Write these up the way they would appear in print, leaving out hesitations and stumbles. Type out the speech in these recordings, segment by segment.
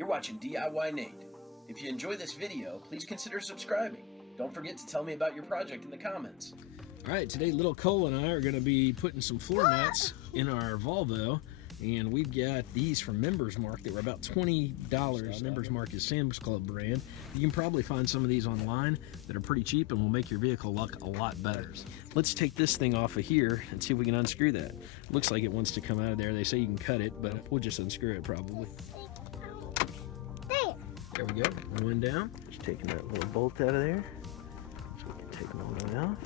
You're watching DIYNate. If you enjoy this video, please consider subscribing. Don't forget to tell me about your project in the comments. All right, today little Cole and I are going to be putting some floor mats in our Volvo, and we've got these from Members Mark. They were about $20. Members Mark is Sam's Club brand. You can probably find some of these online that are pretty cheap and will make your vehicle look a lot better. Let's take this thing off of here and see if we can unscrew that. Looks like it wants to come out of there. They say you can cut it, but we'll just unscrew it probably. There we go, one down. Just taking that little bolt out of there. So we can take them all the way off.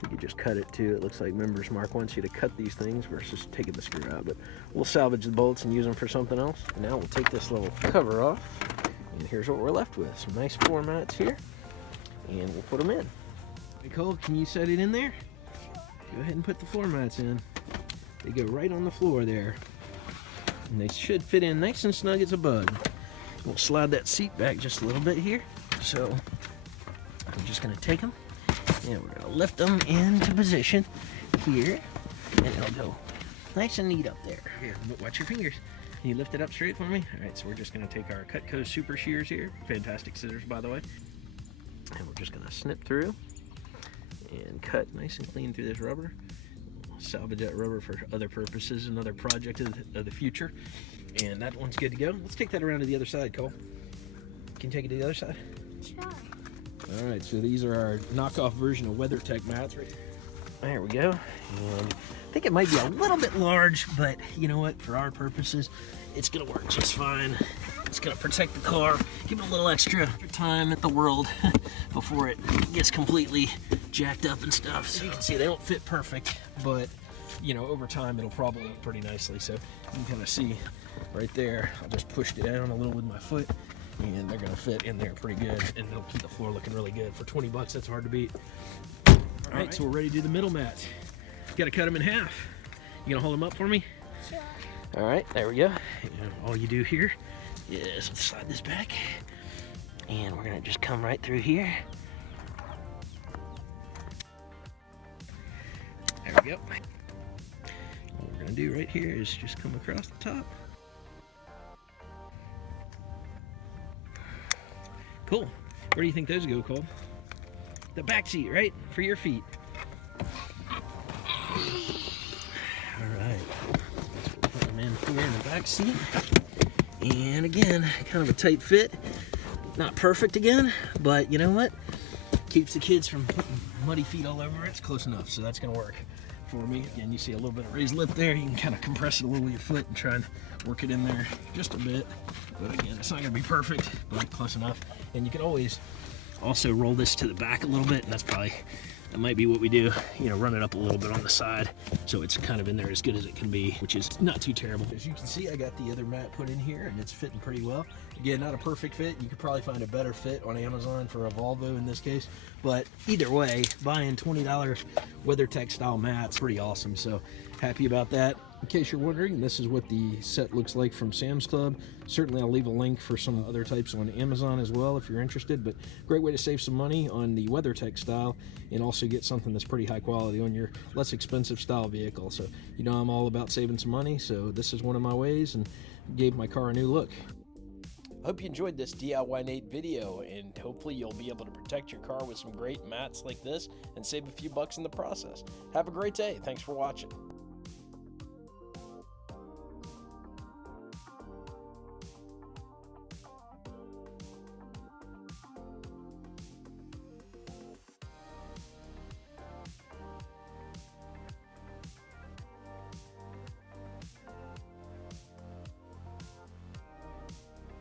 You could just cut it too. It looks like Members Mark wants you to cut these things versus taking the screw out, but we'll salvage the bolts and use them for something else. And now we'll take this little cover off, and here's what we're left with. Some nice floor mats here, and we'll put them in. Hey Cole, can you set it in there? Go ahead and put the floor mats in. They go right on the floor there, and they should fit in nice and snug as a bug. We'll slide that seat back just a little bit here. So I'm just gonna take them and we're gonna lift them into position here, and it'll go nice and neat up there. Here, watch your fingers. Can you lift it up straight for me? All right, so we're just gonna take our Cutco Super Shears here. Fantastic scissors, by the way. And we're just gonna snip through and cut nice and clean through this rubber. We'll salvage that rubber for other purposes, another project of the future. And that one's good to go. Let's take that around to the other side, Cole. Can you take it to the other side? Sure. All right, so these are our knockoff version of WeatherTech mats. There we go. And I think it might be a little bit large, but you know what? For our purposes, it's gonna work just fine. It's gonna protect the car, give it a little extra time at the world before it gets completely jacked up and stuff. So you can see they don't fit perfect, but you know, over time it'll probably look pretty nicely. So you can kind of see right there, I just pushed it down a little with my foot, and they're gonna fit in there pretty good, and it'll keep the floor looking really good. For 20 bucks, that's hard to beat. All right, so we're ready to do the middle mats. Gotta cut them in half. You gonna hold them up for me? Sure. All right, there we go. And all you do here is let's slide this back, and we're gonna just come right through here. There we go. What we're gonna do right here is just come across the top. Cool. Where do you think those go, Cole? The back seat, right? For your feet. All right. So we'll put them in here in the back seat. And again, kind of a tight fit. Not perfect again, but you know what? Keeps the kids from putting muddy feet all over it. It's close enough, so that's gonna work for me. Again, you see a little bit of raised lip there. You can kind of compress it a little with your foot and try and work it in there just a bit. But again, it's not gonna be perfect, but close enough. And you can always also roll this to the back a little bit, and that might be what we do. You know, run it up a little bit on the side so it's kind of in there as good as it can be, which is not too terrible. As you can see, I got the other mat put in here and it's fitting pretty well. Again, not a perfect fit. You could probably find a better fit on Amazon for a Volvo in this case, but either way, buying $20 WeatherTech style mats, pretty awesome. So happy about that. In case you're wondering, this is what the set looks like from Sam's Club. Certainly I'll leave a link for some other types on Amazon as well if you're interested, but great way to save some money on the WeatherTech style and also get something that's pretty high quality on your less expensive style vehicle. So you know I'm all about saving some money, so this is one of my ways and gave my car a new look. Hope you enjoyed this DIYNate video, and hopefully you'll be able to protect your car with some great mats like this and save a few bucks in the process. Have a great day. Thanks for watching.